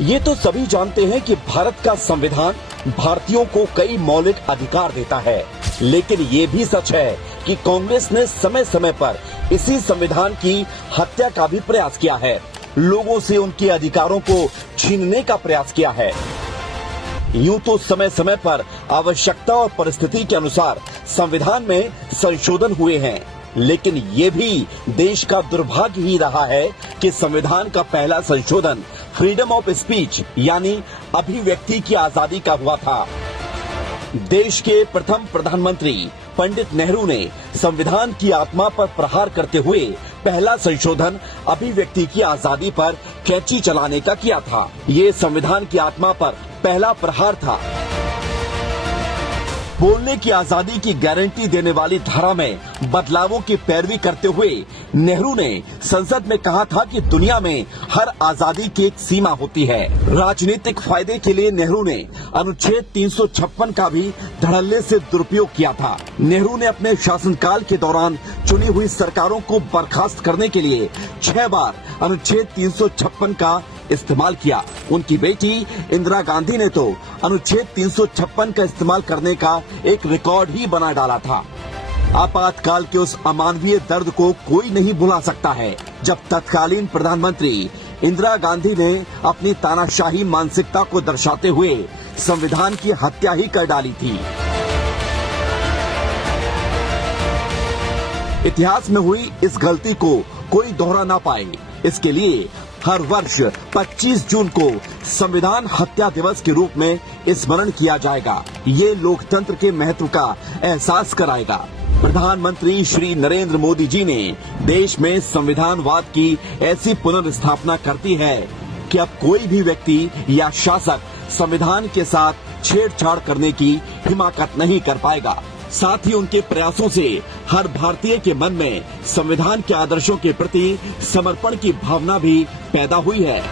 ये तो सभी जानते हैं कि भारत का संविधान भारतीयों को कई मौलिक अधिकार देता है, लेकिन ये भी सच है कि कांग्रेस ने समय समय पर इसी संविधान की हत्या का भी प्रयास किया है, लोगों से उनके अधिकारों को छीनने का प्रयास किया है। यूं तो समय समय पर आवश्यकता और परिस्थिति के अनुसार संविधान में संशोधन हुए हैं, लेकिन ये भी देश का दुर्भाग्य ही रहा है कि संविधान का पहला संशोधन फ्रीडम ऑफ स्पीच यानी अभिव्यक्ति की आजादी का हुआ था। देश के प्रथम प्रधानमंत्री पंडित नेहरू ने संविधान की आत्मा पर प्रहार करते हुए पहला संशोधन अभिव्यक्ति की आजादी पर कैंची चलाने का किया था। ये संविधान की आत्मा पर पहला प्रहार था। बोलने की आजादी की गारंटी देने वाली धारा में बदलावों की पैरवी करते हुए नेहरू ने संसद में कहा था कि दुनिया में हर आजादी की एक सीमा होती है। राजनीतिक फायदे के लिए नेहरू ने अनुच्छेद 356 का भी धड़ल्ले से दुरुपयोग किया था। नेहरू ने अपने शासनकाल के दौरान चुनी हुई सरकारों को बर्खास्त करने के लिए 6 बार अनुच्छेद 356 का इस्तेमाल किया। उनकी बेटी इंदिरा गांधी ने तो अनुच्छेद 356 का इस्तेमाल करने का एक रिकॉर्ड ही बना डाला था। आपातकाल के उस अमानवीय दर्द को कोई नहीं भुला सकता है, जब तत्कालीन प्रधानमंत्री इंदिरा गांधी ने अपनी तानाशाही मानसिकता को दर्शाते हुए संविधान की हत्या ही कर डाली थी। इतिहास में हुई इस गलती को कोई दोहरा ना पाए, इसके लिए हर वर्ष 25 जून को संविधान हत्या दिवस के रूप में स्मरण किया जाएगा। ये लोकतंत्र के महत्व का एहसास कराएगा। प्रधानमंत्री श्री नरेंद्र मोदी जी ने देश में संविधानवाद की ऐसी पुनर्स्थापना करती है कि अब कोई भी व्यक्ति या शासक संविधान के साथ छेड़छाड़ करने की हिमाकत नहीं कर पाएगा। साथ ही उनके प्रयासों से हर भारतीय के मन में संविधान के आदर्शों के प्रति समर्पण की भावना भी पैदा हुई है।